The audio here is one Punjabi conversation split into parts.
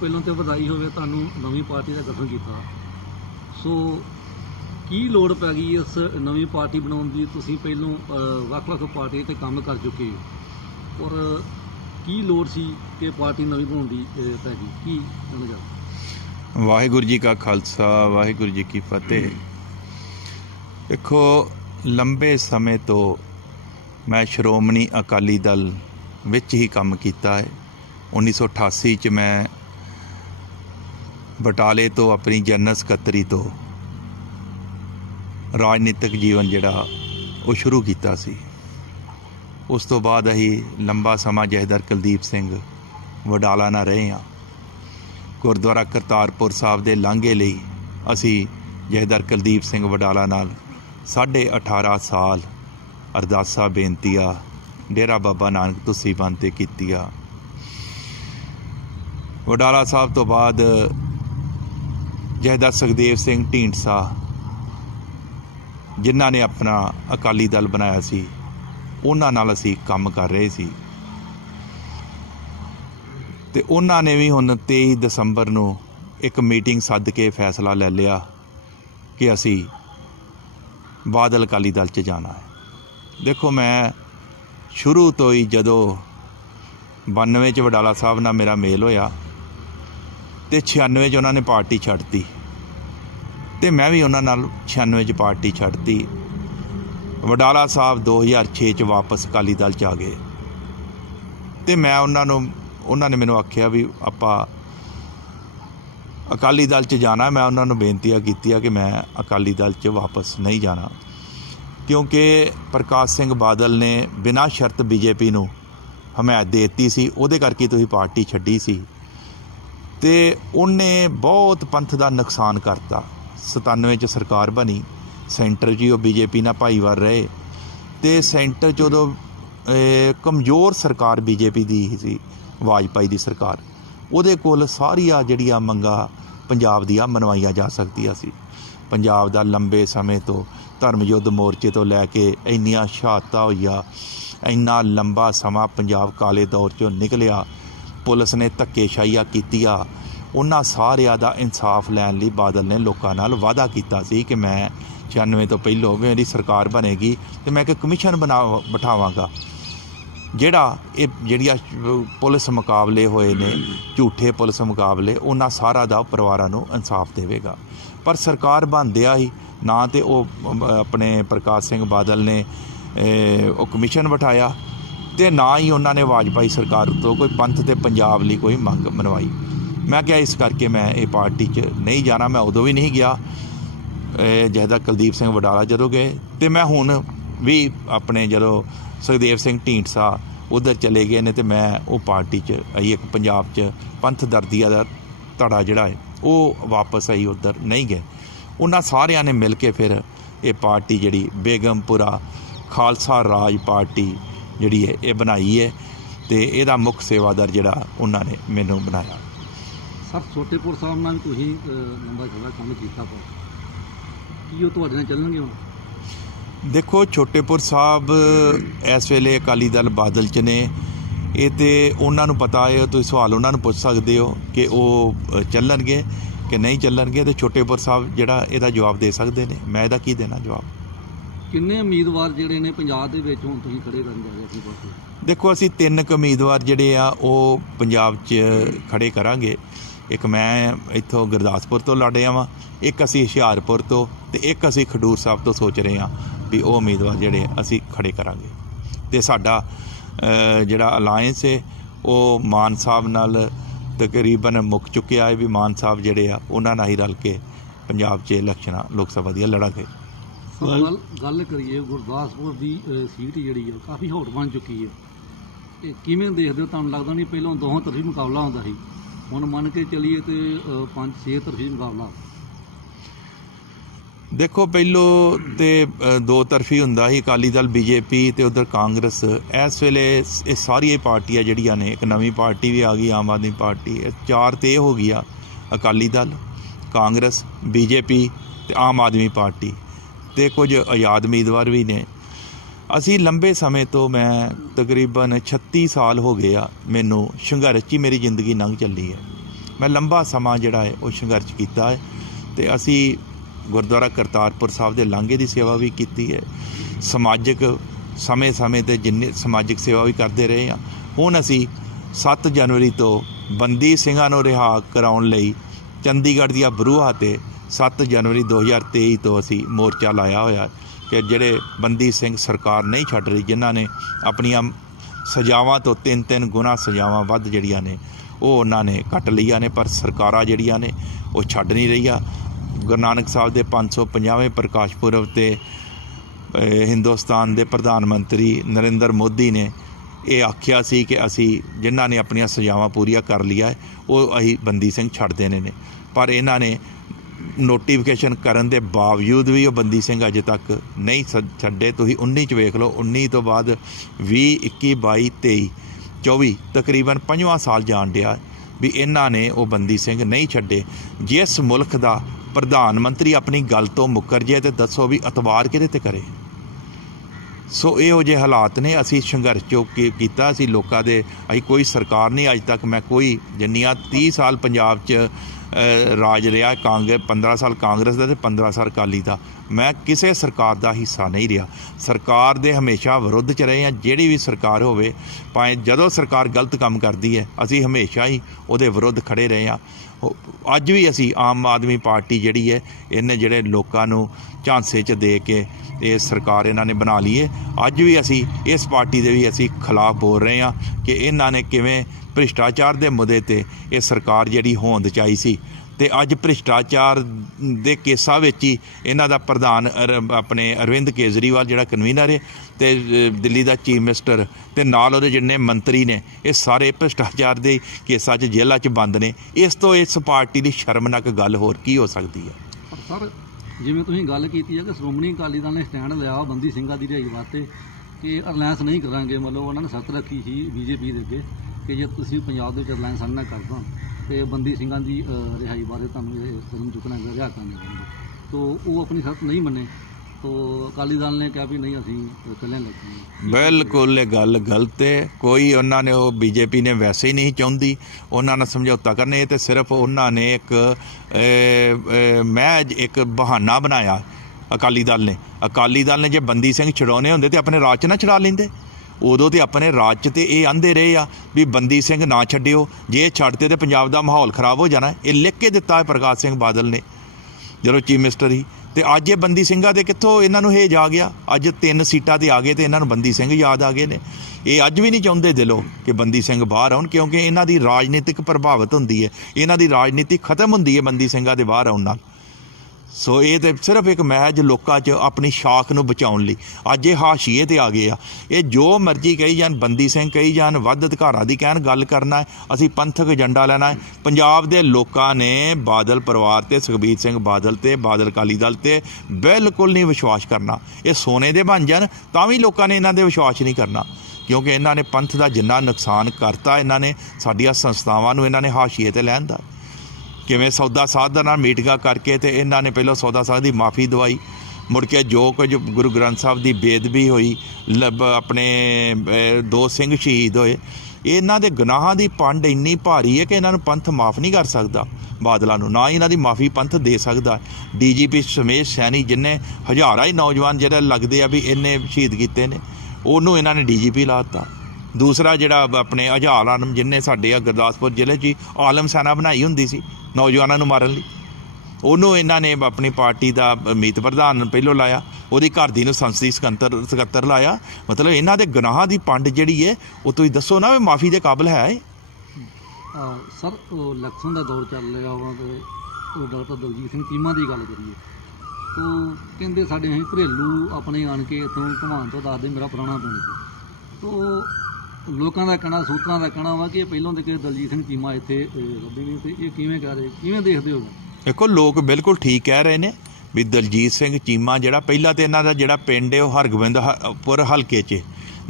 ਪਹਿਲਾਂ ਤੇ ਵਧਾਈ ਹੋਵੇ ਤੁਹਾਨੂੰ ਨਵੀਂ ਪਾਰਟੀ ਦਾ ਗਠਨ ਕੀਤਾ। ਸੋ ਕੀ ਲੋੜ ਪੈ ਗਈ ਇਸ ਨਵੀਂ ਪਾਰਟੀ ਬਣਾਉਣ ਦੀ? ਤੁਸੀਂ ਪਹਿਲਾਂ ਵੱਖ-ਵੱਖ ਪਾਰਟੀਆਂ ਤੇ ਕੰਮ ਕਰ ਚੁੱਕੇ ਹੋ। ਔਰ ਕੀ ਲੋੜ ਸੀ ਕਿ ਪਾਰਟੀ ਨਵੀਂ ਬਣਾਉਣ ਦੀ ਅ, ਪੈ ਗਈ? ਕੀ ਕਹਿਣਾ ਵਾਹਿਗੁਰੂ ਜੀ ਕਾ ਖਾਲਸਾ ਵਾਹਿਗੁਰੂ ਜੀ ਕੀ ਫਤਿਹ। ਦੇਖੋ ਲੰਬੇ ਸਮੇਂ ਤੋਂ ਮੈਂ ਸ਼੍ਰੋਮਣੀ ਅਕਾਲੀ ਦਲ ਵਿੱਚ ਹੀ ਕੰਮ ਕੀਤਾ ਹੈ। 1988 ਚ ਮੈਂ ਬਟਾਲੇ ਤੋਂ, ਆਪਣੀ ਜਨਰਲ ਸਕੱਤਰੀ ਤੋਂ ਰਾਜਨੀਤਿਕ ਜੀਵਨ ਜਿਹੜਾ, ਉਹ ਸ਼ੁਰੂ ਕੀਤਾ ਸੀ। ਉਸ ਤੋਂ ਬਾਅਦ ਅਸੀਂ ਲੰਬਾ ਸਮਾਂ ਜਹਦਰ ਕੁਲਦੀਪ ਸਿੰਘ ਵਡਾਲਾ ਨਾਲ ਰਹੇ ਹਾਂ। ਗੁਰਦੁਆਰਾ ਕਰਤਾਰਪੁਰ ਸਾਹਿਬ ਦੇ ਲਾਂਘੇ ਲਈ ਅਸੀਂ ਜਹਦਰ ਕੁਲਦੀਪ ਸਿੰਘ ਵਡਾਲਾ ਨਾਲ ਸਾਢੇ 18 ਸਾਲ ਅਰਦਾਸਾ, ਬੇਨਤੀਆਂ, ਡੇਰਾ ਬਾਬਾ ਨਾਨਕ ਤੁਸੀਂ ਬੰਨ ਤੇ ਕੀਤੀਆਂ। ਵਡਾਲਾ ਸਾਹਿਬ ਤੋਂ ਬਾਅਦ ਜਹਦਰ ਸੁਖਦੇਵ ਸਿੰਘ ਢੀਂਡਸਾ, ਜਿਨ੍ਹਾਂ ਨੇ ਆਪਣਾ ਅਕਾਲੀ ਦਲ ਬਣਾਇਆ ਸੀ, ਉਹਨਾਂ ਨਾਲ ਅਸੀਂ ਕੰਮ ਕਰ ਰਹੇ ਸੀ। ਤੇ ਉਹਨਾਂ ਨੇ ਵੀ ਹੁਣ 23 ਦਸੰਬਰ ਨੂੰ ਇੱਕ ਮੀਟਿੰਗ ਸੱਦ ਕੇ ਫੈਸਲਾ ਲੈ ਲਿਆ ਕਿ ਅਸੀਂ ਬਾਦਲ ਅਕਾਲੀ ਦਲ 'ਚ ਜਾਣਾ ਹੈ। ਦੇਖੋ, ਮੈਂ ਸ਼ੁਰੂ ਤੋਂ ਹੀ ਜਦੋਂ 92 ਚ ਵਡਾਲਾ ਸਾਹਿਬ ਨਾਲ ਮੇਰਾ ਮੇਲ ਹੋਇਆ ਤੇ 96 ਚ ਉਹਨਾਂ ਨੇ ਪਾਰਟੀ ਛੱਡਤੀ। ਤੇ ਮੈਂ ਵੀ ਉਹਨਾਂ ਨਾਲ 96 ਚ ਪਾਰਟੀ ਛੱਡਤੀ। ਵਡਾਲਾ ਸਾਹਿਬ 2006 ਚ ਵਾਪਸ ਅਕਾਲੀ ਦਲ ਚ ਆ ਗਏ। ਤੇ ਮੈਂ ਉਹਨਾਂ ਨੂੰ, ਉਹਨਾਂ ਨੇ ਮੈਨੂੰ ਆਖਿਆ ਵੀ ਆਪਾਂ ਅਕਾਲੀ ਦਲ ਚ ਜਾਣਾ। ਮੈਂ ਉਹਨਾਂ ਨੂੰ ਬੇਨਤੀਆਂ ਕੀਤੀਆਂ ਕਿ ਮੈਂ ਅਕਾਲੀ ਦਲ ਚ ਵਾਪਸ ਨਹੀਂ ਜਾਣਾ। ਕਿਉਂਕਿ ਪ੍ਰਕਾਸ਼ ਸਿੰਘ ਬਾਦਲ ਨੇ ਬਿਨਾਂ ਸ਼ਰਤ ਬੀਜੇਪੀ ਨੂੰ ਹਮਾਇਤ ਦੇ ਦਿੱਤੀ ਸੀ। ਉਹਦੇ ਕਰਕੇ ਤੁਸੀਂ ਪਾਰਟੀ ਛੱਡੀ ਸੀ। ਤੇ ਉਹਨੇ ਬਹੁਤ ਪੰਥ ਦਾ ਨੁਕਸਾਨ ਕਰਤਾ। 97 ਚ ਸਰਕਾਰ ਬਣੀ, ਸੈਂਟਰ 'ਚ ਹੀ ਉਹ ਬੀਜੇਪੀ ਨਾਲ ਭਾਈਵਾਰ ਰਹੇ ਤੇ ਸੈਂਟਰ 'ਚ ਉਦੋਂ ਕਮਜ਼ੋਰ ਸਰਕਾਰ ਬੀਜੇਪੀ ਦੀ ਸੀ, ਵਾਜਪਾਈ ਦੀ ਸਰਕਾਰ। ਉਹਦੇ ਕੋਲ ਸਾਰੀਆਂ ਜਿਹੜੀਆਂ ਮੰਗਾਂ ਪੰਜਾਬ ਦੀਆਂ ਮਨਵਾਈਆਂ ਜਾ ਸਕਦੀਆਂ ਸੀ। ਪੰਜਾਬ ਦਾ ਲੰਬੇ ਸਮੇਂ ਤੋਂ ਧਰਮ ਯੁੱਧ ਮੋਰਚੇ ਤੋਂ ਲੈ ਕੇ ਇੰਨੀਆਂ ਸ਼ਹਾਦਤਾਂ ਹੋਈਆਂ, ਇੰਨਾ ਲੰਬਾ ਸਮਾਂ ਪੰਜਾਬ ਕਾਲੇ ਦੌਰ ਚੋਂ ਨਿਕਲਿਆ ਪੁਲਿਸ ਨੇ ਧੱਕੇਸ਼ਾਹੀਆਂ ਕੀਤੀਆਂ। ਉਹਨਾਂ ਸਾਰਿਆਂ ਦਾ ਇਨਸਾਫ ਲੈਣ ਲਈ ਬਾਦਲ ਨੇ ਲੋਕਾਂ ਨਾਲ ਵਾਅਦਾ ਕੀਤਾ ਸੀ ਕਿ ਮੈਂ 96 ਤੋਂ ਪਹਿਲੋਂ ਮੇਰੀ ਸਰਕਾਰ ਬਣੇਗੀ ਤੇ ਮੈਂ ਇੱਕ ਕਮਿਸ਼ਨ ਬਣਾ ਬਿਠਾਵਾਂਗਾ। ਜਿਹੜਾ ਇਹ ਜਿਹੜੀਆਂ ਪੁਲਿਸ ਮੁਕਾਬਲੇ ਹੋਏ ਨੇ, ਝੂਠੇ ਪੁਲਿਸ ਮੁਕਾਬਲੇ, ਉਹਨਾਂ ਸਾਰਾ ਦਾ ਪਰਿਵਾਰਾਂ ਨੂੰ ਇਨਸਾਫ ਦੇਵੇਗਾ। ਪਰ ਸਰਕਾਰ ਬਣਦਿਆ ਹੀ ਨਾ ਤੇ ਉਹ ਆਪਣੇ ਪ੍ਰਕਾਸ਼ ਸਿੰਘ ਬਾਦਲ ਨੇ ਉਹ ਕਮਿਸ਼ਨ ਬਿਠਾਇਆ। ਤੇ ਨਾ ਹੀ ਉਹਨਾਂ ਨੇ ਵਾਜਪਾਈ ਸਰਕਾਰ ਤੋਂ ਕੋਈ ਪੰਥ ਤੇ ਪੰਜਾਬ ਲਈ ਕੋਈ ਮੰਗ ਮਨਵਾਈ। ਮੈਂ ਕਿਹਾ ਇਸ ਕਰਕੇ ਮੈਂ ਇਹ ਪਾਰਟੀ 'ਚ ਨਹੀਂ ਜਾਣਾ, ਮੈਂ ਉਦੋਂ ਵੀ ਨਹੀਂ ਗਿਆ। ਜਹਦਾ ਕੁਲਦੀਪ ਸਿੰਘ ਵਡਾਲਾ ਜਦੋਂ ਗਏ ਤੇ ਮੈਂ ਹੁਣ ਵੀ ਆਪਣੇ ਜਦੋਂ ਸੁਖਦੇਵ ਸਿੰਘ ਢੀਂਡਸਾ ਉਧਰ ਚਲੇ ਗਏ ਨੇ ਤੇ ਮੈਂ ਉਹ ਪਾਰਟੀ 'ਚ ਆਈ, ਇੱਕ ਪੰਜਾਬ 'ਚ ਪੰਥ ਦਰਦੀਆ ਦਾ ਧੜਾ ਜਿਹੜਾ ਹੈ, ਉਹ ਵਾਪਸ ਆਈ, ਉਧਰ ਨਹੀਂ ਗਏ। ਉਹਨਾਂ ਸਾਰਿਆਂ ਨੇ ਮਿਲ ਕੇ ਫਿਰ ਇਹ ਪਾਰਟੀ ਜਿਹੜੀ ਬੇਗਮਪੁਰਾ ਖਾਲਸਾ ਰਾਜ ਪਾਰਟੀ ਜਿਹੜੀ ਹੈ ਇਹ ਬਣਾਈ ਹੈ ਤੇ ਇਹਦਾ ਮੁੱਖ ਸੇਵਾਦਾਰ ਜਿਹੜਾ ਉਹਨਾਂ ਨੇ ਮੈਨੂੰ ਬਣਾਇਆ। ਸਰ ਛੋਟੇਪੁਰ ਸਾਹਿਬ ਨਾਲ ਤੁਸੀਂ ਲੰਬਾ ਚੌੜਾ ਕੰਮ ਕੀਤਾ ਪਰ ਕੀ ਉਹ ਤੁਹਾਡੇ ਨਾਲ ਚੱਲਣਗੇ ਹੁਣ? ਦੇਖੋ ਛੋਟੇਪੁਰ ਸਾਹਿਬ ਇਸ ਵੇਲੇ ਅਕਾਲੀ ਦਲ ਬਾਦਲ ਚ ਨੇ। ਇਹ ਤੇ ਉਹਨਾਂ ਨੂੰ ਪਤਾ ਹੈ ਤੁਸੀਂ ਸਵਾਲ ਉਹਨਾਂ ਨੂੰ ਪੁੱਛ ਸਕਦੇ ਹੋ ਕਿ ਉਹ ਚੱਲਣਗੇ ਕਿ ਨਹੀਂ ਚੱਲਣਗੇ ਤੇ ਛੋਟੇਪੁਰ ਸਾਹਿਬ ਜਿਹੜਾ ਇਹਦਾ ਜਵਾਬ ਦੇ ਸਕਦੇ ਨੇ। ਮੈਂ ਇਹਦਾ ਕੀ ਦੇਣਾ ਜਵਾਬ? ਕਿੰਨੇ ਉਮੀਦਵਾਰ ਜਿਹੜੇ ਨੇ ਪੰਜਾਬ ਦੇ ਵਿੱਚ ਹੁਣ ਤੁਸੀਂ ਖੜੇ ਕਰਨ ਜਾ ਰਹੇ ਆਪਣੀ ਪਾਰਟੀ ਦੇਖੋ, ਅਸੀਂ ਤਿੰਨ ਕੁ ਉਮੀਦਵਾਰ ਜਿਹੜੇ ਆ, ਉਹ ਪੰਜਾਬ 'ਚ ਖੜੇ ਕਰਾਂਗੇ। ਇੱਕ ਮੈਂ ਇੱਥੋਂ ਗੁਰਦਾਸਪੁਰ ਤੋਂ ਲੜ ਰਿਹਾ ਵਾਂ, ਇੱਕ ਅਸੀਂ ਹੁਸ਼ਿਆਰਪੁਰ ਤੋਂ ਤੇ ਇੱਕ ਅਸੀਂ ਖਡੂਰ ਸਾਹਿਬ ਤੋਂ ਸੋਚ ਰਹੇ ਹਾਂ ਵੀ ਉਹ ਉਮੀਦਵਾਰ ਜਿਹੜੇ ਅਸੀਂ ਖੜੇ ਕਰਾਂਗੇ। ਤੇ ਸਾਡਾ ਜਿਹੜਾ ਅਲਾਈਅੰਸ ਹੈ ਉਹ ਮਾਨ ਸਾਹਿਬ ਨਾਲ ਤਕਰੀਬਨ ਮੁੱਕ ਚੁੱਕਿਆ ਹੈ ਵੀ ਮਾਨ ਸਾਹਿਬ ਜਿਹੜੇ ਆ, ਉਹਨਾਂ ਨਾਲ ਹੀ ਰਲ ਕੇ ਪੰਜਾਬ 'ਚ ਇਲੈਕਸ਼ਨਾਂ, ਲੋਕ ਸਭਾ ਦੀਆਂ ਲੜਾਂਗੇ। ਗੱਲ ਗੱਲ ਕਰੀਏ ਗੁਰਦਾਸਪੁਰ ਦੀ ਸੀਟ ਜਿਹੜੀ ਹੈ ਕਾਫੀ ਹੌਟ ਬਣ ਚੁੱਕੀ ਹੈ ਇਹ ਕਿਵੇਂ ਦੇਖਦੇ ਹੋ? ਤੁਹਾਨੂੰ ਲੱਗਦਾ ਨਹੀਂ ਪਹਿਲਾਂ ਦੋਹਾਂ ਤਰਫੀ ਮੁਕਾਬਲਾ ਹੁੰਦਾ ਸੀ? ਹੁਣ ਮੰਨ ਕੇ ਚੱਲੀਏ ਤੇ ਪੰਜ ਛੇ ਤਰਫੀ ਮੁਕਾਬਲਾ। ਦੇਖੋ ਪਹਿਲੋ ਤੇ ਦੋ ਤਰਫੀ ਹੁੰਦਾ ਸੀ ਅਕਾਲੀ ਦਲ ਬੀਜੇਪੀ ਤੇ ਉਧਰ ਕਾਂਗਰਸ। ਇਸ ਵੇਲੇ ਇਹ ਸਾਰੀਆਂ ਪਾਰਟੀਆਂ ਜਿਹੜੀਆਂ ਨੇ ਇੱਕ ਨਵੀਂ ਪਾਰਟੀ ਵੀ ਆ ਗਈ ਆਮ ਆਦਮੀ ਪਾਰਟੀ। ਚਾਰ ਤੇ ਹੋ ਗਿਆ ਅਕਾਲੀ ਦਲ ਕਾਂਗਰਸ ਬੀਜੇਪੀ ਤੇ ਆਮ ਆਦਮੀ ਪਾਰਟੀ। ਤੇ ਕੁਝ ਆਜ਼ਾਦ ਉਮੀਦਵਾਰ ਵੀ ਨੇ। ਅਸੀਂ ਲੰਬੇ ਸਮੇਂ ਤੋਂ ਮੈਂ ਤਕਰੀਬਨ 36 ਸਾਲ ਹੋ ਗਏ ਆ, ਮੈਨੂੰ ਸੰਘਰਸ਼ 'ਚ ਹੀ ਮੇਰੀ ਜ਼ਿੰਦਗੀ ਲੰਘ ਚੱਲੀ ਹੈ। ਮੈਂ ਲੰਬਾ ਸਮਾਂ ਜਿਹੜਾ ਹੈ, ਉਹ ਸੰਘਰਸ਼ ਕੀਤਾ ਹੈ ਤੇ ਅਸੀਂ ਗੁਰਦੁਆਰਾ ਕਰਤਾਰਪੁਰ ਸਾਹਿਬ ਦੇ ਲਾਂਘੇ ਦੀ ਸੇਵਾ ਵੀ ਕੀਤੀ ਹੈ। ਸਮਾਜਿਕ ਸਮੇਂ-ਸਮੇਂ ਤੇ ਜਿੰਨੇ ਸਮਾਜਿਕ ਸੇਵਾ ਵੀ ਕਰਦੇ ਰਹੇ ਹਾਂ। ਹੁਣ ਅਸੀਂ 7 ਜਨਵਰੀ ਤੋਂ ਬੰਦੀ ਸਿੰਘਾਂ ਨੂੰ ਰਿਹਾ ਕਰਾਉਣ ਲਈ ਚੰਡੀਗੜ੍ਹ ਦੀਆਂ ਬਰੂਹਾ ਤੇ 7 ਜਨਵਰੀ 2023 ਤੋਂ ਅਸੀਂ ਮੋਰਚਾ ਲਾਇਆ ਹੋਇਆ ਕਿ ਜਿਹੜੇ ਬੰਦੀ ਸਿੰਘ ਸਰਕਾਰ ਨਹੀਂ ਛੱਡ ਰਹੀ, ਜਿਨ੍ਹਾਂ ਨੇ ਆਪਣੀਆਂ ਸਜ਼ਾਵਾਂ ਤੋਂ ਤਿੰਨ ਤਿੰਨ ਗੁਣਾ ਸਜ਼ਾਵਾਂ ਵੱਧ ਜਿਹੜੀਆਂ ਨੇ, ਉਹ ਉਹਨਾਂ ਨੇ ਕੱਟ ਲਈਆਂ ਨੇ, ਪਰ ਸਰਕਾਰਾਂ ਜਿਹੜੀਆਂ ਨੇ, ਉਹ ਛੱਡ ਨਹੀਂ ਰਹੀਆਂ। ਗੁਰੂ ਨਾਨਕ ਸਾਹਿਬ ਦੇ 550ਵੇਂ ਪ੍ਰਕਾਸ਼ ਪੁਰਬ ਤੇ ਹਿੰਦੁਸਤਾਨ ਦੇ ਪ੍ਰਧਾਨ ਮੰਤਰੀ ਨਰਿੰਦਰ ਮੋਦੀ ਨੇ ਇਹ ਆਖਿਆ ਸੀ ਕਿ ਅਸੀਂ ਜਿਨ੍ਹਾਂ ਨੇ ਆਪਣੀਆਂ ਸਜ਼ਾਵਾਂ ਪੂਰੀਆਂ ਕਰ ਲਿਆ ਉਹ ਅਸੀਂ ਬੰਦੀ ਸਿੰਘ ਛੱਡ ਦੇਣੇ ਨੇ। ਪਰ ਇਹਨਾਂ ਨੇ ਨੋਟੀਫਿਕੇਸ਼ਨ ਕਰਨ ਦੇ ਬਾਵਜੂਦ ਵੀ ਉਹ ਬੰਦੀ ਸਿੰਘ ਅਜੇ ਤੱਕ ਨਹੀਂ ਸ- ਛੱਡੇ। ਤੁਸੀਂ 19 ਚ ਵੇਖ ਲਓ 19 ਤੋਂ ਬਾਅਦ 20 21 22 23 24 ਤਕਰੀਬਨ ਪੰਜਵਾਂ ਸਾਲ ਜਾਣ ਡਿਆ ਵੀ ਇਹਨਾਂ ਨੇ ਉਹ ਬੰਦੀ ਸਿੰਘ ਨਹੀਂ ਛੱਡੇ। ਜਿਸ ਮੁਲਕ ਦਾ ਪ੍ਰਧਾਨ ਮੰਤਰੀ ਆਪਣੀ ਗੱਲ ਤੋਂ ਮੁੱਕਰ ਜੇ ਤੇ ਦੱਸੋ ਵੀ ਅਤਵਾਰ ਕਿਹਦੇ ਤੇ ਕਰੇ? ਸੋ ਇਹੋ ਜਿਹੇ ਹਾਲਾਤ ਨੇ, ਅਸੀਂ ਸੰਘਰਸ਼ ਜੋ ਕੀ- ਕੀਤਾ, ਅਸੀਂ ਲੋਕਾਂ ਦੇ, ਅਸੀਂ ਕੋਈ ਸਰਕਾਰ ਨਹੀਂ ਅੱਜ ਤੱਕ, ਮੈਂ ਕੋਈ ਜਿੰਨੀਆਂ 30 ਸਾਲ ਪੰਜਾਬ 'ਚ ਰਾਜ ਰਿਹਾ, ਕਾਂਗਰਸ 15 ਸਾਲ ਕਾਂਗਰਸ ਦਾ ਤੇ 15 ਸਾਲ ਅਕਾਲੀ ਦਾ, ਮੈਂ ਕਿਸੇ ਸਰਕਾਰ ਦਾ ਹਿੱਸਾ ਨਹੀਂ ਰਿਹਾ। ਸਰਕਾਰ ਦੇ ਹਮੇਸ਼ਾ ਵਿਰੁੱਧ ਚ ਰਹੇ ਹਾਂ, ਜਿਹੜੀ ਵੀ ਸਰਕਾਰ ਹੋਵੇ, ਭਾਵੇਂ ਜਦੋਂ ਸਰਕਾਰ ਗਲਤ ਕੰਮ ਕਰਦੀ ਹੈ, ਅਸੀਂ ਹਮੇਸ਼ਾ ਹੀ ਉਹਦੇ ਵਿਰੁੱਧ ਖੜੇ ਰਹੇ ਹਾਂ। ਅੱਜ ਵੀ ਅਸੀਂ ਆਮ ਆਦਮੀ ਪਾਰਟੀ ਜਿਹੜੀ ਹੈ, ਇਹਨੇ ਜਿਹੜੇ ਲੋਕਾਂ ਨੂੰ ਝਾਂਸੇ 'ਚ ਦੇ ਕੇ ਇਹ ਸਰਕਾਰ ਇਹਨਾਂ ਨੇ ਬਣਾ ਲਈ ਹੈ, ਅੱਜ ਵੀ ਅਸੀਂ ਇਸ ਪਾਰਟੀ ਦੇ ਵੀ ਅਸੀਂ ਖਿਲਾਫ ਬੋਲ ਰਹੇ ਹਾਂ ਕਿ ਇਹਨਾਂ ਨੇ ਕਿਵੇਂ ਭ੍ਰਿਸ਼ਟਾਚਾਰ ਦੇ ਮੁੱਦੇ ਤੇ ਇਹ ਸਰਕਾਰ ਜਿਹੜੀ ਹੋਂਦ ਚਾਈ ਸੀ ਤੇ ਅੱਜ ਭ੍ਰਿਸ਼ਟਾਚਾਰ ਦੇ ਕੇਸਾਂ ਵਿੱਚ ਹੀ ਇਹਨਾਂ ਦਾ ਪ੍ਰਧਾਨ ਆਪਣੇ ਅਰਵਿੰਦ ਕੇਜਰੀਵਾਲ ਜਿਹੜਾ ਕਨਵੀਨਰ ਹੈ ਤੇ ਦਿੱਲੀ ਦਾ ਚੀਫ ਮਿਨਿਸਟਰ ਤੇ ਨਾਲ ਉਹਦੇ ਜਿੰਨੇ ਮੰਤਰੀ ਨੇ, ਇਹ ਸਾਰੇ ਭ੍ਰਿਸ਼ਟਾਚਾਰ ਦੇ ਕੇਸਾਂ 'ਚ ਜੇਲ੍ਹਾਂ 'ਚ ਬੰਦ ਨੇ। ਇਸ ਤੋਂ ਇਸ ਪਾਰਟੀ ਦੀ ਸ਼ਰਮਨਾਕ ਗੱਲ ਹੋਰ ਕੀ ਹੋ ਸਕਦੀ ਹੈ? ਸਰ, ਜਿਵੇਂ ਤੁਸੀਂ ਗੱਲ ਕੀਤੀ ਹੈ ਕਿ ਸ਼੍ਰੋਮਣੀ ਅਕਾਲੀ ਦਲ ਨੇ ਸਟੈਂਡ ਲਿਆ ਬੰਦੀ ਸਿੰਘਾਂ ਦੀ ਰਿਹਾਈ ਵਾਸਤੇ ਕਿ ਅਲਾਇੰਸ ਨਹੀਂ ਕਰਾਂਗੇ, ਮਤਲਬ ਉਹਨਾਂ ਨੇ ਸੱਤ ਰੱਖੀ ਸੀ ਬੀਜੇਪੀ ਦੇ ਅੱਗੇ, ਕਿ ਜੇ ਤੁਸੀਂ ਪੰਜਾਬ ਦੇ ਵਿੱਚ ਅਲਾਇੰਸ ਸਾਡੇ ਕਰਦਾ ਤੇ ਬੰਦੀ ਸਿੰਘਾਂ ਦੀ ਅ, ਰਿਹਾਈ ਬਾਰੇ ਤੁਹਾਨੂੰ ਇਹ ਕਦਮ ਚੁੱਕਣਾ ਹੈ ਰਿਹਾ ਕਰਨਾ ਚਾਹੀਦਾ ਤੋ ਉਹ ਆਪਣੀ ਸ਼ਰਤ ਨਹੀਂ ਮੰਨੇ। ਤੋ ਅਕਾਲੀ ਦਲ ਨੇ ਕਿਹਾ ਵੀ ਨਹੀਂ ਅਸੀਂ ਚੱਲਾਂਗੇ ਬਿਲਕੁਲ ਇਹ ਗੱਲ ਗਲਤ ਹੈ। ਕੋਈ ਉਹਨਾਂ ਨੇ ਉਹ ਬੀਜੇਪੀ ਨੇ ਵੈਸੇ ਹੀ ਨਹੀਂ ਚਾਹੁੰਦੀ। ਉਹਨਾਂ ਨਾਲ ਸਮਝੌਤਾ ਕਰਨੇ। ਇਹ ਤੇ ਸਿਰਫ ਉਹਨਾਂ ਨੇ ਇੱਕ ਮਹਿਜ ਇੱਕ ਬਹਾਨਾ ਬਣਾਇਆ ਅਕਾਲੀ ਦਲ ਨੇ। ਅਕਾਲੀ ਦਲ ਨੇ ਜੇ ਬੰਦੀ ਸਿੰਘ ਛਡਾਉਣੇ ਹੁੰਦੇ ਤੇ ਆਪਣੇ ਰਾਜ 'ਚ ਨਾ ਛਡਾ ਲੈਂਦੇ। ਉਦੋਂ ਤੇ ਆਪਣੇ ਰਾਜ 'ਚ ਤੇ ਇਹ ਆਂਦੇ ਰਹੇ ਆ ਵੀ ਬੰਦੀ ਸਿੰਘ ਨਾ ਛੱਡਿਓ, ਜੇ ਇਹ ਛੱਡਦੇ ਤੇ ਪੰਜਾਬ ਦਾ ਮਾਹੌਲ ਖਰਾਬ ਹੋ ਜਾਣਾ। ਇਹ ਲਿਖ ਕੇ ਦਿੱਤਾ ਹੈ ਪ੍ਰਕਾਸ਼ ਸਿੰਘ ਬਾਦਲ ਨੇ, ਜਦੋਂ ਚੀਫ ਮਿਨਿਸਟਰ ਸੀ। ਤੇ ਅੱਜ ਇਹ ਬੰਦੀ ਸਿੰਘਾਂ ਦੇ ਕਿੱਥੋਂ ਇਹਨਾਂ ਨੂੰ ਹੇਜ ਆ ਗਿਆ? ਅੱਜ ਤਿੰਨ ਸੀਟਾਂ ਤੇ ਆ ਗਏ ਤੇ ਇਹਨਾਂ ਨੂੰ ਬੰਦੀ ਸਿੰਘ ਯਾਦ ਆ ਗਏ ਨੇ। ਇਹ ਅੱਜ ਵੀ ਨਹੀਂ ਚਾਹੁੰਦੇ ਦਿਲੋਂ ਕਿ ਬੰਦੀ ਸਿੰਘ ਬਾਹਰ ਆਉਣ, ਕਿਉਂਕਿ ਇਹਨਾਂ ਦੀ ਰਾਜਨੀਤਿਕ ਪ੍ਰਭਾਵਿਤ ਹੁੰਦੀ ਹੈ। ਇਹਨਾਂ ਦੀ ਰਾਜਨੀਤੀ ਖਤਮ ਹੁੰਦੀ ਹੈ ਬੰਦੀ ਸਿੰਘਾਂ ਦੇ ਬਾਹਰ ਆਉਣ ਨਾਲ। ਸੋ ਇਹ ਤੇ ਸਿਰਫ ਇੱਕ ਮਹਿਜ ਲੋਕਾਂ 'ਚ ਆਪਣੀ ਸ਼ਾਖ ਨੂੰ ਬਚਾਉਣ ਲਈ। ਅੱਜ ਇਹ ਹਾਸ਼ੀਏ ਤੇ ਆ ਗਏ ਆ। ਇਹ ਜੋ ਮਰਜ਼ੀ ਕਹੀ ਜਾਣ, ਬੰਦੀ ਸਿੰਘ ਕਹੀ ਜਾਣ, ਵੱਧ ਅਧਿਕਾਰਾਂ ਦੀ ਕਹਿਣ, ਗੱਲ ਕਰਨਾ ਅਸੀਂ ਪੰਥਕ ਏਜੰਡਾ ਲੈਣਾ ਪੰਜਾਬ ਦੇ ਲੋਕਾਂ ਨੇ ਬਾਦਲ ਪਰਿਵਾਰ ਤੇ, ਸੁਖਬੀਰ ਸਿੰਘ ਬਾਦਲ ਤੇ, ਬਾਦਲ ਅਕਾਲੀ ਦਲ ਤੇ ਬਿਲਕੁਲ ਨਹੀਂ ਵਿਸ਼ਵਾਸ ਕਰਨਾ। ਇਹ ਸੋਨੇ ਦੇ ਬਣ ਜਾਣ, ਤਾਂ ਵੀ ਲੋਕਾਂ ਨੇ ਇਹਨਾਂ ਦੇ ਵਿਸ਼ਵਾਸ ਨਹੀਂ ਕਰਨਾ। ਕਿਉਂਕਿ ਇਹਨਾਂ ਨੇ ਪੰਥ ਦਾ ਜਿੰਨਾ ਨੁਕਸਾਨ ਕਰਤਾ, ਇਹਨਾਂ ਨੇ ਸਾਡੀਆਂ ਸੰਸਥਾਵਾਂ ਨੂੰ ਇਹਨਾਂ ਨੇ ਹਾਸ਼ੀਏ ਤੇ ਲੈਣ ਦਾ ਕਿਵੇਂ ਸੌਦਾ ਸਾਧ ਦਾ ਨਾਲ ਮੀਟਿੰਗਾਂ ਕਰਕੇ ਤੇ ਇਹਨਾਂ ਨੇ ਪਹਿਲਾਂ ਸੌਦਾ ਸਾਧ ਦੀ ਮਾਫੀ ਦਵਾਈ। ਮੁੜ ਕੇ ਜੋ ਕੁਝ ਗੁਰੂ ਗ੍ਰੰਥ ਸਾਹਿਬ ਦੀ ਬੇਦਬੀ ਹੋਈ, ਲਬ- ਆਪਣੇ ਦੋ ਸਿੰਘ ਸ਼ਹੀਦ ਹੋਏ। ਇਹਨਾਂ ਦੇ ਗੁਨਾਹਾਂ ਦੀ ਪੰਡ ਇੰਨੀ ਭਾਰੀ ਹੈ ਕਿ ਇਹਨਾਂ ਨੂੰ ਪੰਥ ਮਾਫ ਨਹੀਂ ਕਰ ਸਕਦਾ ਬਾਦਲਾਂ ਨੂੰ, ਨਾ ਹੀ ਇਹਨਾਂ ਦੀ ਮਾਫੀ ਪੰਥ ਦੇ ਸਕਦਾ। ਡੀਜੀਪੀ ਸਮੇਸ਼ ਸੈਣੀ ਜਿਨੇ ਹਜ਼ਾਰਾਂ ਹੀ ਨੌਜਵਾਨ ਜਿਹੜੇ ਲੱਗਦੇ ਆ ਵੀ ਇਹਨੇ ਸ਼ਹੀਦ ਕੀਤੇ ਨੇ, ਉਹਨੂੰ ਇਹਨਾਂ ਨੇ ਡੀਜੀਪੀ ਲਾਤਾ ਦੂਸਰਾ ਜਿਹੜਾ ਆਪਣੇ ਹਜ਼ਾਰ ਆਲਮ ਜਿੰਨੇ ਸਾਡੇ ਆ ਗੁਰਦਾਸਪੁਰ ਜ਼ਿਲ੍ਹੇ 'ਚ ਹੀ ਆਲਮ ਸੈਨਾ ਬਣਾਈ ਹੁੰਦੀ ਸੀ ਨੌਜਵਾਨਾਂ ਨੂੰ ਮਾਰਨ ਲਈ। ਉਹਨੂੰ ਇਹਨਾਂ ਨੇ ਆਪਣੀ ਪਾਰਟੀ ਦਾ ਮੀਤ ਪ੍ਰਧਾਨ ਪਹਿਲੋਂ ਲਾਇਆ, ਉਹਦੀ ਘਰ ਦੀ ਨੂੰ ਸੰਸਦੀ ਸਕੱਤਰ ਸਕੱਤਰ ਲਾਇਆ। ਮਤਲਬ ਇਹਨਾਂ ਦੇ ਗੁਨਾਹਾਂ ਦੀ ਪੰਡ ਜਿਹੜੀ ਹੈ ਉਹ ਤੁਸੀਂ ਦੱਸੋ ਨਾ ਵੀ ਮਾਫੀ ਦੇ ਕਾਬਿਲ ਹੈ ਸਰ, ਉਹ ਇਲੈਕਸ਼ਨ ਦਾ ਦੌਰ ਚੱਲ ਰਿਹਾ ਵਾ ਤੇ ਉਹ ਡਾਕਟਰ ਦਲਜੀਤ ਸਿੰਘ ਚੀਮਾ ਦੀ ਗੱਲ ਕਰੀਏ। ਤੋ ਕਹਿੰਦੇ ਸਾਡੇ ਅਸੀਂ ਘਰੇਲੂ ਆਪਣੇ ਆਣ ਕੇ ਇੱਥੋਂ ਘੁਮਾਉਣ ਤੋਂ ਦੱਸਦੇ ਮੇਰਾ ਪੁਰਾਣਾ ਪਿੰਡ। ਤੋ ਲੋਕਾਂ ਦਾ ਕਹਿਣਾ, ਸੂਤਰਾਂ ਦਾ ਕਹਿਣਾ ਵਾ ਕਿ ਇਹ ਪਹਿਲੋਂ ਦੇ ਕਿ ਦਲਜੀਤ ਸਿੰਘ ਚੀਮਾ ਇੱਥੇ ਰੱਬੀ ਨਹੀਂ ਤੇ ਇਹ ਕਿਵੇਂ ਕਹਿ ਰਹੇ? ਕਿਵੇਂ ਦੇਖਦੇ ਹੋ? ਦੇਖੋ, ਲੋਕ ਬਿਲਕੁਲ ਠੀਕ ਕਹਿ ਰਹੇ ਨੇ ਵੀ ਦਲਜੀਤ ਸਿੰਘ ਚੀਮਾ ਜਿਹੜਾ ਪਹਿਲਾਂ ਤੇ ਇਹਨਾਂ ਦਾ ਜਿਹੜਾ ਪਿੰਡ ਹੈ, ਉਹ ਹਰਗੋਬਿੰਦਪੁਰ ਹਲਕੇ 'ਚ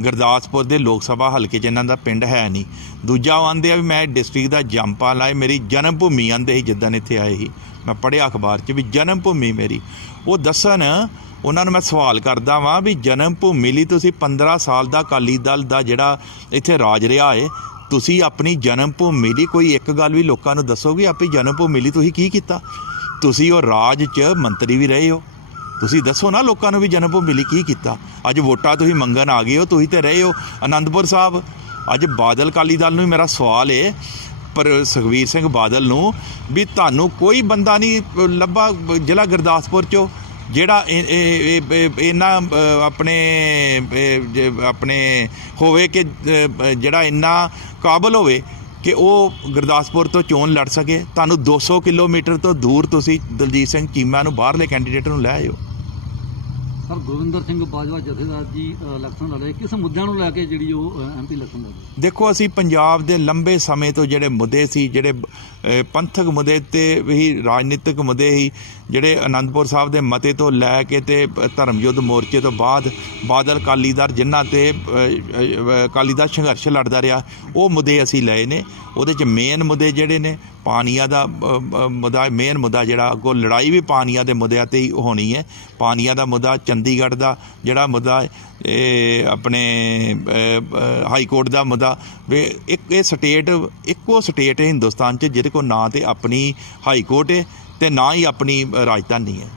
ਗੁਰਦਾਸਪੁਰ ਦੇ ਲੋਕ ਸਭਾ ਹਲਕੇ 'ਚ ਇਹਨਾਂ ਦਾ ਪਿੰਡ ਹੈ ਨਹੀਂ। ਦੂਜਾ ਉਹ ਆਂਦੇ ਆ ਵੀ ਮੈਂ ਡਿਸਟ੍ਰਿਕਟ ਦਾ ਜੰਪਾ ਲਾਏ ਮੇਰੀ ਜਨਮ ਭੂਮੀ ਆਂਦੇ ਸੀ ਜਿੱਦਾਂ ਇੱਥੇ ਆਏ ਸੀ। ਮੈਂ ਪੜ੍ਹਿਆ ਅਖਬਾਰ 'ਚ ਵੀ ਜਨਮ ਭੂਮੀ ਮੇਰੀ। ਉਹ ਦੱਸਣ, ਉਹਨਾਂ ਨੂੰ ਮੈਂ ਸਵਾਲ ਕਰਦਾ ਵਾਂ ਵੀ ਜਨਮ ਭੂਮੀ ਲਈ ਤੁਸੀਂ 15 ਸਾਲ ਦਾ ਅਕਾਲੀ ਦਲ ਦਾ ਜਿਹੜਾ ਇੱਥੇ ਰਾਜ ਰਿਹਾ ਏ, ਤੁਸੀਂ ਆਪਣੀ ਜਨਮ ਭੂਮੀ ਲਈ ਕੋਈ ਇੱਕ ਗੱਲ ਵੀ ਲੋਕਾਂ ਨੂੰ ਦੱਸੋਗੇ ਆਪਣੀ ਜਨਮ ਭੂਮੀ ਲਈ ਤੁਸੀਂ ਕੀ ਕੀਤਾ? ਤੁਸੀਂ ਉਹ ਰਾਜ 'ਚ ਮੰਤਰੀ ਵੀ ਰਹੇ ਹੋ। ਤੁਸੀਂ ਦੱਸੋ ਨਾ ਲੋਕਾਂ ਨੂੰ ਵੀ ਜਨਮ ਭੂਮੀ ਲਈ ਕੀ ਕੀਤਾ? ਅੱਜ ਵੋਟਾਂ ਤੁਸੀਂ ਮੰਗਣ ਆ ਗਏ ਹੋ, ਤੁਸੀਂ ਤੇ ਰਹੇ ਹੋ। ਆਨੰਦਪੁਰ ਸਾਹਿਬ, ਅੱਜ ਬਾਦਲ ਕਾਲੀ ਦਲ ਨੂੰ ਮੇਰਾ ਸਵਾਲ ਏ ਪਰ ਸੁਖਵੀਰ ਸਿੰਘ ਬਾਦਲ ਨੂੰ ਵੀ ਤੁਹਾਨੂੰ ਕੋਈ ਬੰਦਾ ਨਹੀਂ ਲੱਭਾ ਜ਼ਿਲ੍ਹਾ ਗੁਰਦਾਸਪੁਰ ਚੋਂ, ਜਿਹੜਾ ਇਹਨਾਂ ਆਪਣੇ ਆਪਣੇ ਹੋਵੇ ਕਿ ਜਿਹੜਾ ਇੰਨਾ ਕਾਬਲ ਹੋਵੇ ਕਿ ਉਹ ਗੁਰਦਾਸਪੁਰ ਤੋਂ ਚੋਣ ਲੜ ਸਕੇ। ਤੁਹਾਨੂੰ 200 ਕਿਲੋਮੀਟਰ ਤੋਂ ਦੂਰ ਤੁਸੀਂ ਦਲਜੀਤ ਸਿੰਘ ਚੀਮਾ ਨੂੰ ਬਾਹਰਲੇ ਕੈਂਡੀਡੇਟ ਨੂੰ ਲੈ ਆਇਓ। ਸਰ ਗੁਰਵਿੰਦਰ ਸਿੰਘ ਬਾਜਵਾ ਜਥੇਦਾਰ ਜੀ ਅ, ਇਲੈਕਸ਼ਨ ਲੜੇ ਕਿਸ ਮੁੱਦਿਆਂ ਨੂੰ ਲੈ ਕੇ ਜਿਹੜੀ ਉਹ ਐਮਪੀ ਇਲੈਕਸ਼ਨ ਲੜੇ ਦੇਖੋ ਅਸੀਂ ਪੰਜਾਬ ਦੇ ਲੰਬੇ ਸਮੇਂ ਤੋਂ ਜਿਹੜੇ ਮੁੱਦੇ ਸੀ ਜਿਹੜੇ ਪੰਥਕ ਮੁੱਦੇ ਤੇ ਵੀ ਰਾਜਨੀਤਿਕ ਮੁੱਦੇ ਸੀ ਜਿਹੜੇ ਆਨੰਦਪੁਰ ਸਾਹਿਬ ਦੇ ਮਤੇ ਤੋਂ ਲੈ ਕੇ ਤੇ ਧਰਮ ਯੁੱਧ ਮੋਰਚੇ ਤੋਂ ਬਾਅਦ ਬਾਦਲ ਕਾਲੀਦਾਰ ਜਿਨ੍ਹਾਂ ਤੇ ਅਹ, ਅਕਾਲੀ ਦਲ ਸੰਘਰਸ਼ ਲੜਦਾ ਰਿਹਾ ਉਹ ਮੁੱਦੇ ਅਸੀਂ ਲਏ ਨੇ। ਉਹਦੇ ਚ ਮੇਨ ਮੁੱਦੇ ਜਿਹੜੇ ਨੇ, ਪਾਣੀਆਂ ਦਾ ਮੁੱਦਾ ਮੇਨ ਮੁੱਦਾ ਜਿਹੜਾ, ਅੱਗੋਂ ਲੜਾਈ ਵੀ ਪਾਣੀਆਂ ਦੇ ਮੁੱਦਿਆਂ ਤੇ ਹੀ ਹੋਣੀ ਹੈ। ਪਾਣੀਆਂ ਦਾ ਮੁੱਦਾ ਚੰਡੀਗੜ੍ਹ ਦਾ ਜਿਹੜਾ ਮੁੱਦਾ, ਇਹ ਆਪਣੇ ਹਾਈ ਕੋਰਟ ਦਾ ਮੁੱਦਾ ਇੱਕ ਇਹ ਸਟੇਟ ਇੱਕੋ ਸਟੇਟ ਹੈ ਹਿੰਦੁਸਤਾਨ 'ਚ, ਜਿਹਦੇ ਕੋਲ ਨਾ ਤੇ ਆਪਣੀ ਹਾਈ ਕੋਰਟ ਹੈ ਤੇ ਨਾ ਹੀ ਆਪਣੀ ਰਾਜਧਾਨੀ ਹੈ।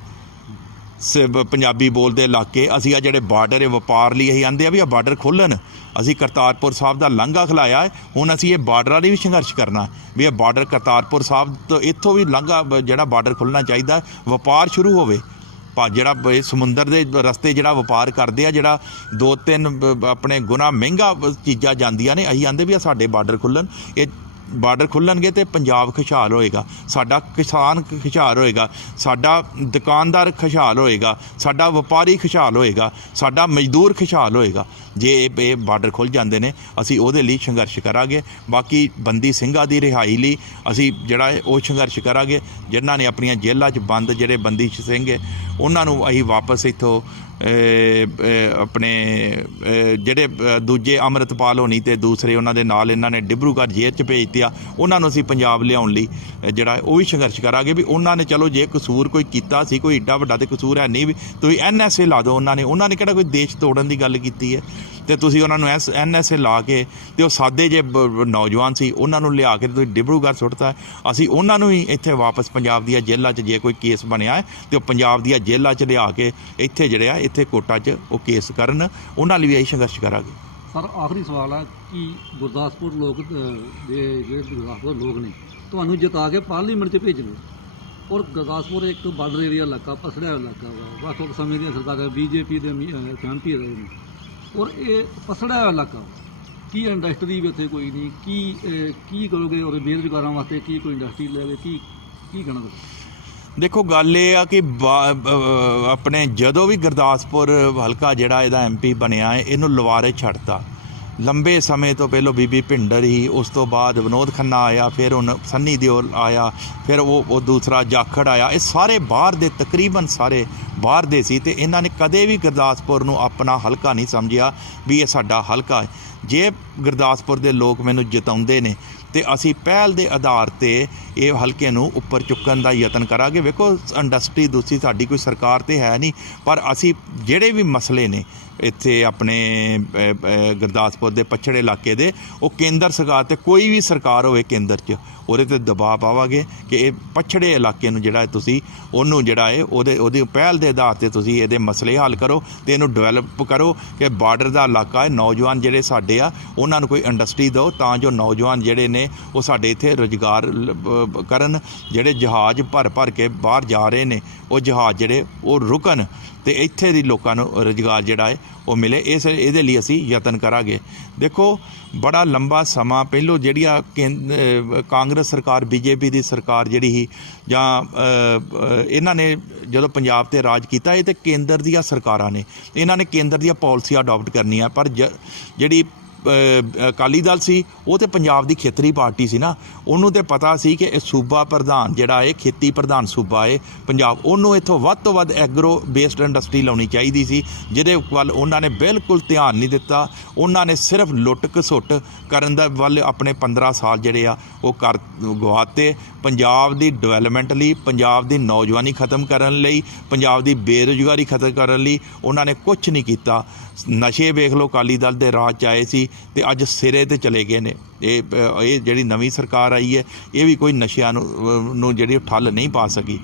ਸ- ਪੰਜਾਬੀ ਬੋਲਦੇ ਇਲਾਕੇ, ਅਸੀਂ ਆ ਜਿਹੜੇ ਬਾਰਡਰ ਹੈ, ਵਪਾਰ ਲਈ ਅਸੀਂ ਆਂਦੇ ਆ ਵੀ ਆ ਬਾਰਡਰ ਖੋਲਣ ਅਸੀਂ ਕਰਤਾਰਪੁਰ ਸਾਹਿਬ ਦਾ ਲਾਂਘਾ ਖਲਾਇਆ ਹੈ। ਹੁਣ ਅਸੀਂ ਇਹ ਬਾਰਡਰਾਂ ਲਈ ਵੀ ਸੰਘਰਸ਼ ਕਰਨਾ ਵੀ ਇਹ ਬਾਰਡਰ ਕਰਤਾਰਪੁਰ ਸਾਹਿਬ ਤੋਂ ਇੱਥੋਂ ਵੀ ਲਾਂਘਾ ਜਿਹੜਾ ਬਾਰਡਰ ਖੁੱਲਣਾ ਚਾਹੀਦਾ ਵਪਾਰ ਸ਼ੁਰੂ ਹੋਵੇ। ਪਾ ਜਿਹੜਾ ਸਮੁੰਦਰ ਦੇ ਰਸਤੇ ਜਿਹੜਾ ਵਪਾਰ ਕਰਦੇ ਆ, ਜਿਹੜਾ ਦੋ ਤਿੰਨ ਆਪਣੇ ਗੁਣਾ ਮਹਿੰਗਾ ਚੀਜ਼ਾਂ ਜਾਂਦੀਆਂ ਨੇ, ਅਸੀਂ ਆਂਦੇ ਵੀ ਆ ਸਾਡੇ ਬਾਰਡਰ ਖੁੱਲਣ ਇਹ ਬਾਰਡਰ ਖੁੱਲਣਗੇ ਤੇ ਪੰਜਾਬ ਖੁਸ਼ਹਾਲ ਹੋਏਗਾ। ਸਾਡਾ ਕਿਸਾਨ ਖੁਸ਼ਹਾਲ ਹੋਏਗਾ, ਸਾਡਾ ਦੁਕਾਨਦਾਰ ਖੁਸ਼ਹਾਲ ਹੋਏਗਾ, ਸਾਡਾ ਵਪਾਰੀ ਖੁਸ਼ਹਾਲ ਹੋਏਗਾ, ਸਾਡਾ ਮਜ਼ਦੂਰ ਖੁਸ਼ਹਾਲ ਹੋਏਗਾ। ਜੇ ਇਹ ਬਾਰਡਰ ਖੁੱਲ ਜਾਂਦੇ ਨੇ, ਅਸੀਂ ਉਹਦੇ ਲਈ ਸੰਘਰਸ਼ ਕਰਾਂਗੇ। ਬਾਕੀ ਬੰਦੀ ਸਿੰਘਾਂ ਦੀ ਰਿਹਾਈ ਲਈ ਅਸੀਂ ਜਿਹੜਾ ਉਹ ਸੰਘਰਸ਼ ਕਰਾਂਗੇ। ਜਿਨ੍ਹਾਂ ਨੇ ਆਪਣੀਆਂ ਜੇਲ੍ਹਾਂ 'ਚ ਬੰਦ, ਜਿਹੜੇ ਬੰਦੀ ਸਿੰਘ ਉਹਨਾਂ ਨੂੰ ਅਸੀਂ ਵਾਪਸ ਇੱਥੋਂ ਆਪਣੇ ਜਿਹੜੇ ਦੂਜੇ ਅੰਮ੍ਰਿਤਪਾਲ ਹੋਣੀ ਤੇ ਦੂਸਰੇ ਉਹਨਾਂ ਦੇ ਨਾਲ ਇਹਨਾਂ ਨੇ ਡਿਬਰੂਗੜ੍ਹ ਜੇਲ੍ਹ 'ਚ ਭੇਜ ਦਿੱਤਾ ਉਹਨਾਂ ਨੂੰ ਅਸੀਂ ਪੰਜਾਬ ਲਿਆਉਣ ਲਈ ਜਿਹੜਾ ਉਹ ਵੀ ਸੰਘਰਸ਼ ਕਰਾਂਗੇ ਵੀ ਉਹਨਾਂ ਨੇ ਚਲੋ ਜੇ ਕਸੂਰ ਕੋਈ ਕੀਤਾ ਸੀ, ਕੋਈ ਏਡਾ ਵੱਡਾ ਤੇ ਕਸੂਰ ਹੈ ਨਹੀਂ ਵੀ, ਤੁਸੀਂ ਐਨਐਸਏ ਲਾ ਦਿਓ ਉਹਨਾਂ ਨੇ। ਉਹਨਾਂ ਨੇ ਕਿਹੜਾ ਕੋਈ ਦੇਸ਼ ਤੋੜਨ ਦੀ ਗੱਲ ਕੀਤੀ ਹੈ? ਤੇ ਤੁਸੀਂ ਉਹਨਾਂ ਨੂੰ ਐਸ ਐਨਐਸਏ ਲਾ ਕੇ ਤੇ ਉਹ ਸਾਦੇ ਜੇ ਬ- ਨੌਜਵਾਨ ਸੀ, ਉਹਨਾਂ ਨੂੰ ਲਿਆ ਕੇ ਤੁਸੀਂ ਡਿਬਰੂਗੜ੍ਹ ਸੁੱਟਤਾ। ਅਸੀਂ ਉਹਨਾਂ ਨੂੰ ਹੀ ਇੱਥੇ ਵਾਪਸ ਪੰਜਾਬ ਦੀਆਂ ਜੇਲ੍ਹਾਂ 'ਚ ਜੇ ਕੋਈ ਕੇਸ ਬਣਿਆ ਹੈ, ਤੇ ਉਹ ਪੰਜਾਬ ਦੀਆਂ ਜੇਲ੍ਹਾਂ 'ਚ ਲਿਆ ਕੇ ਇੱਥੇ ਜਿਹੜੇ ਆ, ਇੱਥੇ ਕੋਟਾ 'ਚ ਉਹ ਕੇਸ ਕਰਨ। ਉਹਨਾਂ ਲਈ ਵੀ ਅਸੀਂ ਸੰਘਰਸ਼ ਕਰਾਂਗੇ। ਸਰ, ਆਖਰੀ ਸਵਾਲ ਹੈ ਕਿ ਗੁਰਦਾਸਪੁਰ ਲੋਕ ਦੇ ਜਿਹੜੇ ਗੁਰਦਾਸਪੁਰ ਲੋਕ ਨੇ, ਤੁਹਾਨੂੰ ਜਿਤਾ ਕੇ ਪਾਰਲੀਮੈਂਟ 'ਚ ਭੇਜਣਗੇ ਔਰ ਗੁਰਦਾਸਪੁਰ ਇੱਕ ਬਾਰਡਰ ਏਰੀਆ ਇਲਾਕਾ, ਪਸੜਿਆ ਇਲਾਕਾ ਵਾ। ਵੱਖ ਵੱਖ ਸਮੇਂ ਦੀਆਂ ਸਰਕਾਰਾਂ, ਬੀਜੇਪੀ ਦੇ ਐਮਪੀ ਰਹੇ ਨੇ। ਔਰ ਇਹ ਪਸੜਿਆ ਹੋਇਆ ਇਲਾਕਾ ਕੀ ਇੰਡਸਟਰੀ ਵੀ ਉੱਥੇ ਕੋਈ ਨਹੀਂ ਕੀ ਅ, ਕੀ ਕਰੋਗੇ ਔਰ ਬੇਰੁਜ਼ਗਾਰਾਂ ਵਾਸਤੇ ਕੀ ਕੋਈ ਇੰਡਸਟਰੀ ਲੈਵੇ ਕੀ ਕੀ ਕਹਿਣਾ ਤੁਸੀਂ? ਦੇਖੋ ਗੱਲ ਇਹ ਆ ਕਿ ਬਾ- ਬ- ਆਪਣੇ ਜਦੋਂ ਵੀ ਗੁਰਦਾਸਪੁਰ ਹਲਕਾ ਜਿਹੜਾ ਇਹਦਾ ਐਮਪੀ ਬਣਿਆ ਹੈ ਇਹਨੂੰ ਲਵਾਰੇ ਛੱਡਤਾ। ਲੰਬੇ ਸਮੇਂ ਤੋਂ ਪਹਿਲਾਂ ਬੀਬੀ ਭਿੰਡਰ ਹੀ ਉਸ ਤੋਂ ਬਾਅਦ ਵਿਨੋਦ ਖੰਨਾ ਆਇਆ, ਫਿਰ ਹੁਣ ਸੰਨੀ ਦਿਓਲ ਆਇਆ, ਫਿਰ ਉਹ ਉਹ ਦੂਸਰਾ ਜਾਖੜ ਆਇਆ। ਇਹ ਸਾਰੇ ਬਾਹਰ ਦੇ, ਤਕਰੀਬਨ ਸਾਰੇ ਬਾਹਰ ਦੇ ਸੀ ਤੇ ਇਹਨਾਂ ਨੇ ਕਦੇ ਵੀ ਗੁਰਦਾਸਪੁਰ ਨੂੰ ਆਪਣਾ ਹਲਕਾ ਨਹੀਂ ਸਮਝਿਆ ਵੀ ਇਹ ਸਾਡਾ ਹਲਕਾ ਹੈ। ਜੇ ਗੁਰਦਾਸਪੁਰ ਦੇ ਲੋਕ ਮੈਨੂੰ ਜਿਤਾਉਂਦੇ ਨੇ ਤੇ ਅਸੀਂ ਪਹਿਲ ਦੇ ਆਧਾਰ ਤੇ ਇਹ ਹਲਕੇ ਨੂੰ ਉੱਪਰ ਚੁੱਕਣ ਦਾ ਯਤਨ ਕਰਾਂਗੇ। ਵੇਖੋ, ਇੰਡਸਟਰੀ ਦੂਸਰੀ ਸਾਡੀ ਕੋਈ ਸਰਕਾਰ ਤੇ ਹੈ ਨਹੀਂ, ਪਰ ਅਸੀਂ ਜਿਹੜੇ ਵੀ ਮਸਲੇ ਨੇ ਇੱਥੇ ਆਪਣੇ ਗੁਰਦਾਸਪੁਰ ਦੇ ਪਛੜੇ ਇਲਾਕੇ ਦੇ, ਉਹ ਕੇਂਦਰ ਸਰਕਾਰ ਤੇ ਕੋਈ ਵੀ ਸਰਕਾਰ ਹੋਵੇ ਕੇਂਦਰ 'ਚ, ਉਹਦੇ ਤੇ ਦਬਾਅ ਪਾਵਾਂਗੇ ਕਿ ਇਹ ਪਛੜੇ ਇਲਾਕੇ ਨੂੰ ਜਿਹੜਾ ਤੁਸੀਂ, ਉਹਨੂੰ ਜਿਹੜਾ ਹੈ ਉਹਦੇ, ਉਹਦੀ ਪਹਿਲ ਦੇ ਆਧਾਰ ਤੇ ਤੁਸੀਂ ਇਹਦੇ ਮਸਲੇ ਹੱਲ ਕਰੋ ਤੇ ਇਹਨੂੰ ਡਿਵੈਲਪ ਕਰੋ ਕਿ ਬਾਰਡਰ ਦਾ ਇਲਾਕਾ ਹੈ, ਨੌਜਵਾਨ ਜਿਹੜੇ ਸਾਡੇ ਆ, ਉਹਨਾਂ ਨੂੰ ਕੋਈ ਇੰਡਸਟਰੀ ਦਿਓ ਤਾਂ ਜੋ ਨੌਜਵਾਨ ਜਿਹੜੇ ਨੇ, ਉਹ ਸਾਡੇ ਇੱਥੇ ਰੁਜ਼ਗਾਰ ਕਰਨ, ਜਿਹੜੇ ਜਹਾਜ਼ ਭਰ ਭਰ ਕੇ ਬਾਹਰ ਜਾ ਰਹੇ ਨੇ, ਉਹ ਜਹਾਜ਼ ਜਿਹੜੇ, ਉਹ ਰੁਕਣ। ਤੇ ਇੱਥੇ ਦੀ ਲੋਕਾਂ ਨੂੰ ਰੁਜ਼ਗਾਰ ਜਿਹੜਾ ਹੈ ਉਹ ਮਿਲੇ। ਇਸ ਇਹਦੇ ਲਈ ਅਸੀਂ ਯਤਨ ਕਰਾਂਗੇ। ਦੇਖੋ, ਬੜਾ ਲੰਬਾ ਸਮਾਂ ਪਹਿਲੋਂ ਜਿਹੜੀਆਂ ਕੇਂਦ- ਕਾਂਗਰਸ ਸਰਕਾਰ, ਬੀਜੇਪੀ ਦੀ ਸਰਕਾਰ ਜਿਹੜੀ ਸੀ, ਜਾਂ ਇਹਨਾਂ ਨੇ ਜਦੋਂ ਪੰਜਾਬ ਤੇ ਰਾਜ ਕੀਤਾ, ਇਹ ਤੇ ਕੇਂਦਰ ਦੀਆਂ ਸਰਕਾਰਾਂ ਨੇ। ਇਹਨਾਂ ਨੇ ਕੇਂਦਰ ਦੀਆਂ ਪਾਲਿਸੀਆਂ ਅਡਾਪਟ ਕਰਨੀਆਂ, ਪਰ ਜਿਹੜੀ ਅਕਾਲੀ ਦਲ ਸੀ, ਉਹ ਤੇ ਪੰਜਾਬ ਦੀ ਖੇਤਰੀ ਪਾਰਟੀ ਸੀ ਨਾ। ਉਹਨੂੰ ਤੇ ਪਤਾ ਸੀ ਕਿ ਇਹ ਸੂਬਾ ਪ੍ਰਧਾਨ ਜਿਹੜਾ ਹੈ ਖੇਤੀ ਪ੍ਰਧਾਨ ਸੂਬਾ ਹੈ ਪੰਜਾਬ, ਉਹਨੂੰ ਇੱਥੋਂ ਵੱਧ ਤੋਂ ਵੱਧ ਐਗਰੋ ਬੇਸਡ ਇੰਡਸਟਰੀ ਲਾਉਣੀ ਚਾਹੀਦੀ ਸੀ, ਜਿਹਦੇ ਵੱਲ ਉਹਨਾਂ ਨੇ ਬਿਲਕੁਲ ਧਿਆਨ ਨਹੀਂ ਦਿੱਤਾ। ਉਹਨਾਂ ਨੇ ਸਿਰਫ ਲੁੱਟ ਘਸੁੱਟ ਕਰਨ ਦਾ ਵੱਲ ਆਪਣੇ 15 ਸਾਲ ਜਿਹੜੇ ਆ, ਉਹ ਕਰ ਗਵਾਤੇ ਪੰਜਾਬ ਦੀ ਡਿਵੈਲਪਮੈਂਟ ਲਈ, ਪੰਜਾਬ ਦੀ ਨੌਜਵਾਨੀ ਖਤਮ ਕਰਨ ਲਈ, ਪੰਜਾਬ ਦੀ ਬੇਰੁਜ਼ਗਾਰੀ ਖਤਮ ਕਰਨ ਲਈ ਉਹਨਾਂ ਨੇ ਕੁਝ ਨਹੀਂ ਕੀਤਾ। ਨਸ਼ੇ ਵੇਖ ਲਓ, ਅਕਾਲੀ ਦਲ ਦੇ ਰਾਜ ਚ ਆਏ ਸੀ। ਤੇ ਅੱਜ ਸਿਰੇ ਤੇ ਚਲੇ ਗਏ ਨੇ। ਇਹ ਇਹ ਜਿਹੜੀ ਨਵੀਂ ਸਰਕਾਰ ਆਈ ਹੈ ਇਹ ਵੀ ਕੋਈ ਨਸ਼ਿਆਂ ਨੂੰ ਅ, ਨੂੰ ਜਿਹੜੀ ਠੱਲ ਨਹੀਂ ਪਾ ਸਕੀ।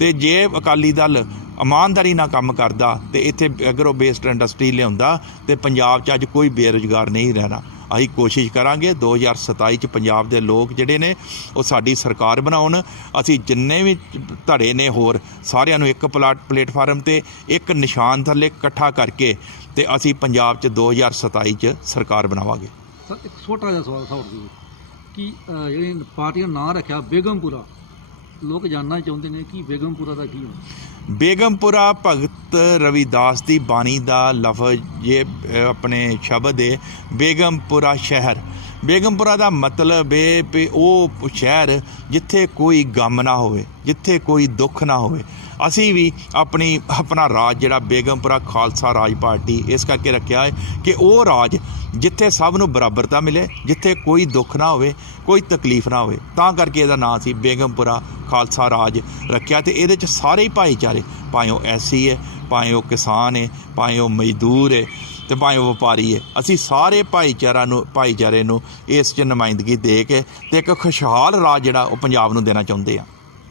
ਤੇ ਜੇ ਅਕਾਲੀ ਦਲ ਇਮਾਨਦਾਰੀ ਨਾਲ ਕੰਮ ਕਰਦਾ ਤੇ ਇੱਥੇ ਐਗਰੋ ਬੇਸਡ ਇੰਡਸਟਰੀ ਲਿਆਉਂਦਾ ਤੇ ਪੰਜਾਬ 'ਚ ਅੱਜ ਕੋਈ ਬੇਰੁਜ਼ਗਾਰ ਨਹੀਂ ਰਹਿਣਾ। ਅਸੀਂ ਕੋਸ਼ਿਸ਼ ਕਰਾਂਗੇ 2027 ਚ ਪੰਜਾਬ ਦੇ ਲੋਕ ਜਿਹੜੇ ਨੇ ਉਹ ਸਾਡੀ ਸਰਕਾਰ ਬਣਾਉਣ। ਅਸੀਂ ਜਿੰਨੇ ਵੀ ਧੜੇ ਨੇ ਹੋਰ ਸਾਰਿਆਂ ਨੂੰ ਇੱਕ ਪਲਾਟ ਪਲੇਟਫਾਰਮ ਤੇ ਇੱਕ ਨਿਸ਼ਾਨ ਥੱਲੇ ਇਕੱਠਾ ਕਰਕੇ ਤੇ ਅਸੀਂ ਪੰਜਾਬ ਚ 2027 ਚ ਸਰਕਾਰ ਬਣਾਵਾਂਗੇ। ਸਰ ਇੱਕ ਛੋਟਾ ਜਿਹਾ ਸਵਾਲ ਸਵਾਲ ਜੀ ਕਿ ਅਹ, ਜਿਹੜੀ ਪਾਰਟੀ ਦਾ ਨਾਂ ਰੱਖਿਆ ਬੇਗਮਪੁਰਾ ਲੋਕ ਜਾਣਨਾ ਚਾਹੁੰਦੇ ਨੇ ਕਿ ਬੇਗਮਪੁਰਾ ਦਾ ਕੀ ਹੈ ਬੇਗਮਪੁਰਾ ਭਗਤ ਰਵਿਦਾਸ ਦੀ ਬਾਣੀ ਦਾ ਲਫ਼ਜ਼ ਇਹ ਆਪਣੇ ਸ਼ਬਦ ਹੈ ਬੇਗਮਪੁਰਾ ਸ਼ਹਿਰ। ਬੇਗਮਪੁਰਾ ਦਾ ਮਤਲਬ ਹੈ ਵੀ ਉਹ ਸ਼ਹਿਰ ਜਿੱਥੇ ਕੋਈ ਗਮ ਨਾ ਹੋਵੇ, ਜਿੱਥੇ ਕੋਈ ਦੁੱਖ ਨਾ ਹੋਵੇ। ਅਸੀਂ ਵੀ ਆਪਣੀ, ਆਪਣਾ ਰਾਜ ਜਿਹੜਾ ਬੇਗਮਪੁਰਾ ਖਾਲਸਾ ਰਾਜ ਪਾਰਟੀ ਇਸ ਕਰਕੇ ਰੱਖਿਆ ਹੈ ਕਿ ਉਹ ਰਾਜ ਜਿੱਥੇ ਸਭ ਨੂੰ ਬਰਾਬਰਤਾ ਮਿਲੇ, ਜਿੱਥੇ ਕੋਈ ਦੁੱਖ ਨਾ ਹੋਵੇ, ਕੋਈ ਤਕਲੀਫ ਨਾ ਹੋਵੇ, ਤਾਂ ਕਰਕੇ ਇਹਦਾ ਨਾਂ ਸੀ ਬੇਗਮਪੁਰਾ ਖਾਲਸਾ ਰਾਜ ਰੱਖਿਆ ਤੇ ਇਹਦੇ ਚ ਸਾਰੇ ਹੀ ਭਾਈਚਾਰੇ, ਭਾਵੇਂ ਉਹ ਐਸੀ ਹੈ, ਭਾਵੇਂ ਉਹ ਕਿਸਾਨ ਹੈ, ਭਾਵੇਂ ਉਹ ਮਜ਼ਦੂਰ ਹੈ ਤੇ ਭਾਵੇਂ ਉਹ ਵਪਾਰੀ ਹੈ, ਅਸੀਂ ਸਾਰੇ ਭਾਈਚਾਰਾ ਨੂੰ, ਭਾਈਚਾਰੇ ਨੂੰ ਇਸ ਚ ਨੁਮਾਇੰਦਗੀ ਦੇ ਕੇ ਤੇ ਇੱਕ ਖੁਸ਼ਹਾਲ ਰਾਜ ਜਿਹੜਾ ਉਹ ਪੰਜਾਬ ਨੂੰ ਦੇਣਾ ਚਾਹੁੰਦੇ ਆ